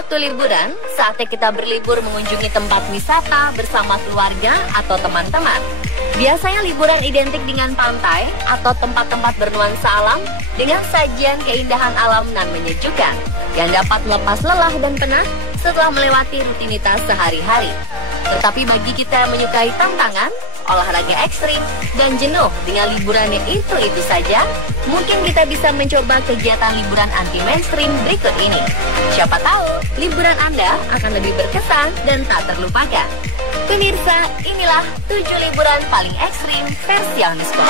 waktu liburan, saatnya kita berlibur mengunjungi tempat wisata bersama keluarga atau teman-teman. Biasanya liburan identik dengan pantai atau tempat-tempat bernuansa alam dengan sajian keindahan alam dan menyejukkan yang dapat melepas lelah dan penat setelah melewati rutinitas sehari-hari. Tetapi bagi kita yang menyukai tantangan, olahraga ekstrim, dan jenuh dengan liburan yang itu-itu saja, mungkin kita bisa mencoba kegiatan liburan anti-mainstream berikut ini. Siapa tahu, liburan Anda akan lebih berkesan dan tak terlupakan. Pemirsa, inilah 7 liburan paling ekstrim versi UNESCO.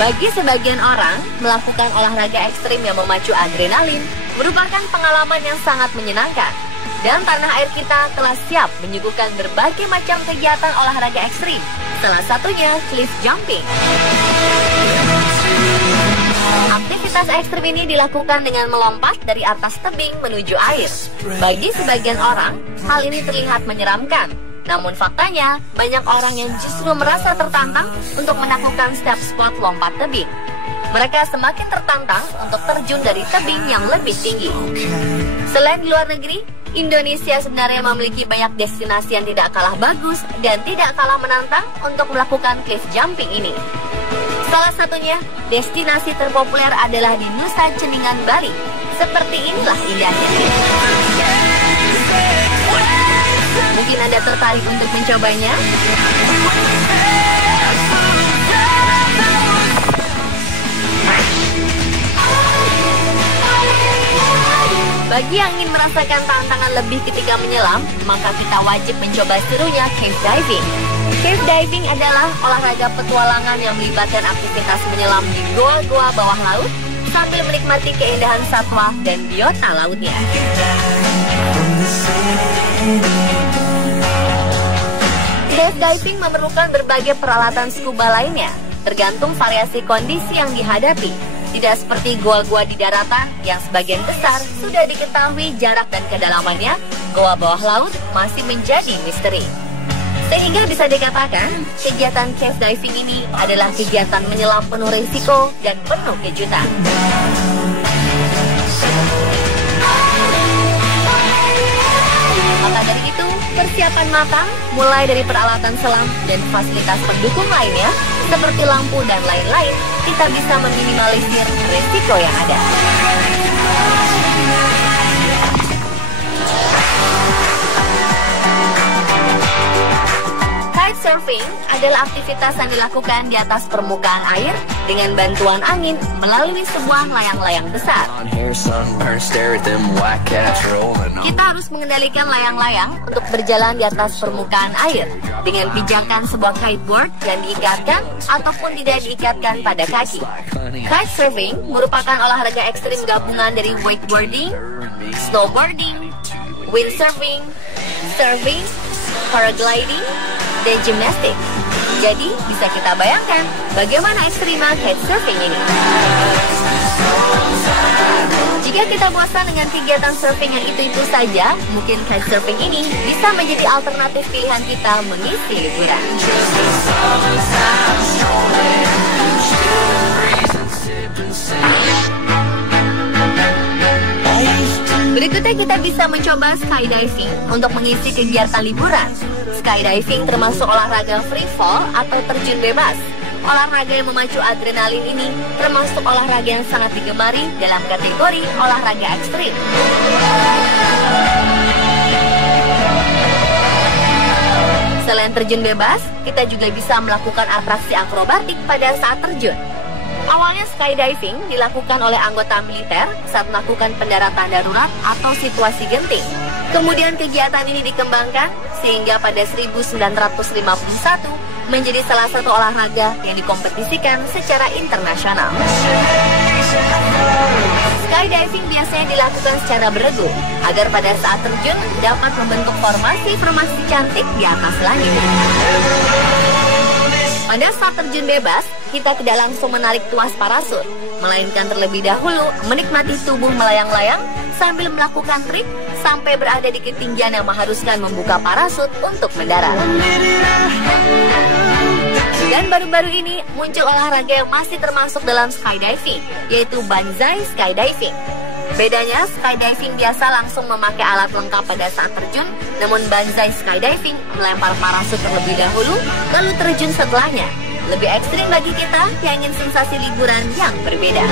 Bagi sebagian orang, melakukan olahraga ekstrim yang memacu adrenalin merupakan pengalaman yang sangat menyenangkan. Dan tanah air kita telah siap menyuguhkan berbagai macam kegiatan olahraga ekstrim. Salah satunya cliff jumping. Aktivitas ekstrim ini dilakukan dengan melompat dari atas tebing menuju air. Bagi sebagian orang, hal ini terlihat menyeramkan. Namun faktanya, banyak orang yang justru merasa tertantang untuk melakukan step spot lompat tebing. Mereka semakin tertantang untuk terjun dari tebing yang lebih tinggi. Selain di luar negeri, Indonesia sebenarnya memiliki banyak destinasi yang tidak kalah bagus dan tidak kalah menantang untuk melakukan cliff jumping ini. Salah satunya, destinasi terpopuler adalah di Nusa Ceningan, Bali. Seperti inilah indahnya. Mungkin Anda tertarik untuk mencobanya? Bagi yang ingin merasakan tantangan lebih ketika menyelam, maka kita wajib mencoba serunya cave diving. Cave diving adalah olahraga petualangan yang melibatkan aktivitas menyelam di goa-goa bawah laut sambil menikmati keindahan satwa dan biota lautnya. Cave diving memerlukan berbagai peralatan scuba lainnya, tergantung variasi kondisi yang dihadapi. Tidak seperti goa-goa di daratan yang sebagian besar sudah diketahui jarak dan kedalamannya, goa bawah laut masih menjadi misteri. Sehingga bisa dikatakan, kegiatan cave diving ini adalah kegiatan menyelam penuh risiko dan penuh kejutan. Maka dari itu, persiapan matang mulai dari peralatan selam dan fasilitas pendukung lainnya seperti lampu dan lain-lain, kita bisa meminimalisir risiko yang ada. Kitesurfing adalah aktivitas yang dilakukan di atas permukaan air dengan bantuan angin melalui sebuah layang-layang besar. Kita harus mengendalikan layang-layang untuk berjalan di atas permukaan air dengan pijakan sebuah kiteboard yang diikatkan ataupun tidak diikatkan pada kaki. Kitesurfing merupakan olahraga ekstrim gabungan dari wakeboarding, snowboarding, windsurfing, surfing, paragliding, dan gimnastik. Jadi bisa kita bayangkan bagaimana ekstrimnya kitesurfing ini. Jika kita bosan dengan kegiatan surfing yang itu-itu saja, mungkin kitesurfing ini bisa menjadi alternatif pilihan kita mengisi liburan. Berikutnya kita bisa mencoba skydiving untuk mengisi kegiatan liburan. Skydiving termasuk olahraga free fall atau terjun bebas. Olahraga yang memacu adrenalin ini termasuk olahraga yang sangat digemari dalam kategori olahraga ekstrim. Selain terjun bebas, kita juga bisa melakukan atraksi akrobatik pada saat terjun. Awalnya skydiving dilakukan oleh anggota militer saat melakukan pendaratan darurat atau situasi genting. Kemudian kegiatan ini dikembangkan sehingga pada 1951 menjadi salah satu olahraga yang dikompetisikan secara internasional. Skydiving biasanya dilakukan secara beregu agar pada saat terjun dapat membentuk formasi-formasi cantik di atas langit. Pada saat terjun bebas, kita tidak langsung menarik tuas parasut, melainkan terlebih dahulu menikmati tubuh melayang-layang sambil melakukan trik sampai berada di ketinggian yang mengharuskan membuka parasut untuk mendarat. Dan baru-baru ini muncul olahraga yang masih termasuk dalam skydiving, yaitu banzai skydiving. Bedanya, skydiving biasa langsung memakai alat lengkap pada saat terjun, namun banzai skydiving melempar parasut terlebih dahulu, lalu terjun setelahnya. Lebih ekstrim bagi kita yang ingin sensasi liburan yang berbeda.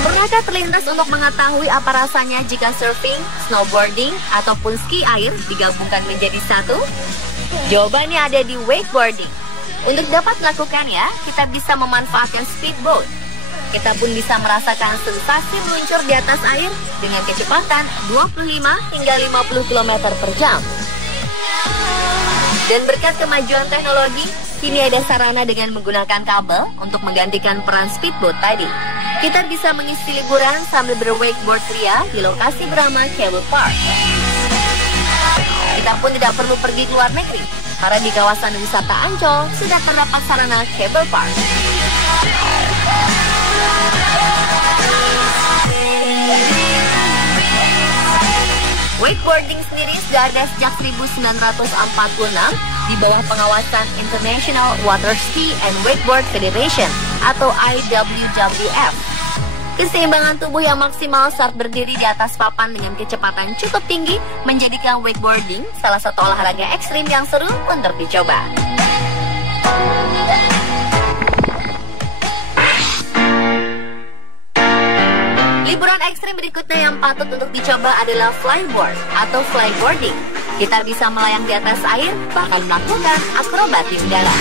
Pernahkah terlintas untuk mengetahui apa rasanya jika surfing, snowboarding, ataupun ski air digabungkan menjadi satu? Jawabannya ada di wakeboarding. Untuk dapat melakukannya, kita bisa memanfaatkan speedboat. Kita pun bisa merasakan sensasi meluncur di atas air dengan kecepatan 25 hingga 50 km per jam. Dan berkat kemajuan teknologi, kini ada sarana dengan menggunakan kabel untuk menggantikan peran speedboat tadi. Kita bisa mengisi liburan sambil berwakeboard ria di lokasi bernama Cable Park. Kita pun tidak perlu pergi ke luar negeri, karena di kawasan wisata Ancol sudah terdapat sarana Cable Park. Wakeboarding sendiri sudah ada sejak 1946 di bawah pengawasan International Water Ski and Wakeboard Federation atau IWWF. Keseimbangan tubuh yang maksimal saat berdiri di atas papan dengan kecepatan cukup tinggi menjadikan wakeboarding salah satu olahraga ekstrim yang seru untuk dicoba. Liburan ekstrim berikutnya yang patut untuk dicoba adalah flyboard atau flyboarding. Kita bisa melayang di atas air, bahkan melakukan akrobatik udara.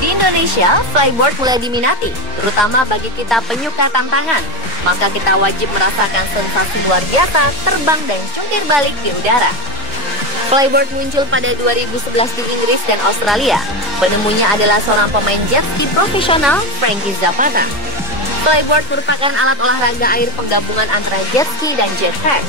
Di Indonesia, flyboard mulai diminati, terutama bagi kita penyuka tantangan. Maka kita wajib merasakan sensasi luar biasa terbang dan jungkir balik di udara. Flyboard muncul pada 2011 di Inggris dan Australia. Penemunya adalah seorang pemain jet ski profesional, Frankie Zapata. Flyboard merupakan alat olahraga air penggabungan antara jet ski dan jetpack.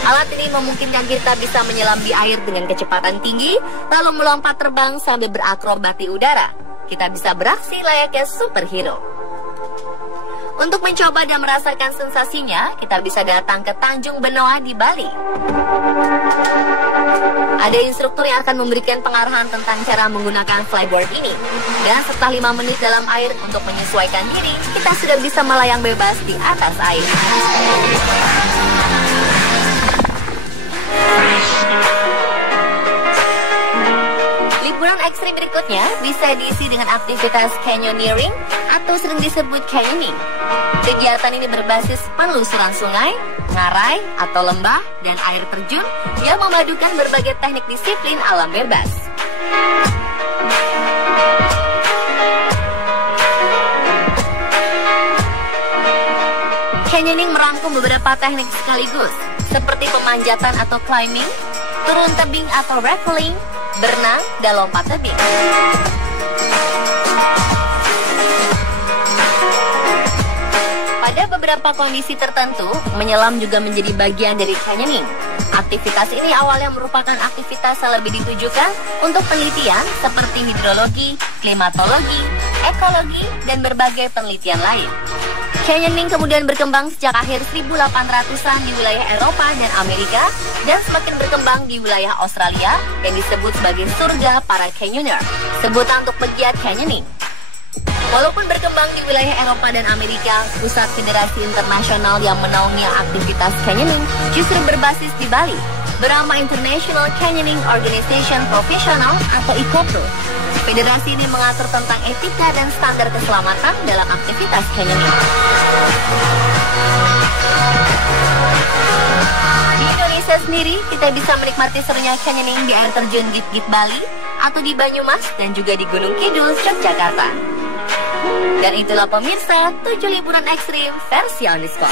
Alat ini memungkinkan kita bisa menyelam di air dengan kecepatan tinggi, lalu melompat terbang sambil berakrobat di udara. Kita bisa beraksi layaknya superhero. Untuk mencoba dan merasakan sensasinya, kita bisa datang ke Tanjung Benoa di Bali. Ada instruktur yang akan memberikan pengarahan tentang cara menggunakan flyboard ini. Dan setelah 5 menit dalam air untuk menyesuaikan diri, kita sudah bisa melayang bebas di atas air. Liburan ekstrim berikutnya bisa diisi dengan aktivitas canyoneering atau sering disebut canyoning. Kegiatan ini berbasis penelusuran sungai, ngarai atau lembah, dan air terjun yang memadukan berbagai teknik disiplin alam bebas. Canyoning merangkum beberapa teknik sekaligus, seperti pemanjatan atau climbing, turun tebing atau rappelling, berenang, dan lompat tebing. Pada beberapa kondisi tertentu, menyelam juga menjadi bagian dari canyoning. Aktivitas ini awalnya merupakan aktivitas yang lebih ditujukan untuk penelitian seperti hidrologi, klimatologi, ekologi, dan berbagai penelitian lain. Canyoning kemudian berkembang sejak akhir 1800-an di wilayah Eropa dan Amerika, dan semakin berkembang di wilayah Australia yang disebut sebagai surga para canyoner, sebutan untuk pegiat canyoning. Walaupun berkembang di wilayah Eropa dan Amerika, pusat federasi internasional yang menaungi aktivitas canyoning justru berbasis di Bali, bernama International Canyoning Organization Professional atau ICOPRO. Federasi ini mengatur tentang etika dan standar keselamatan dalam aktivitas canyoning. Di Indonesia sendiri, kita bisa menikmati serunya canyoning di air terjun Git-Git Bali, atau di Banyumas dan juga di Gunung Kidul, Yogyakarta. Dan itulah pemirsa 7 liburan ekstrim versi on the spot.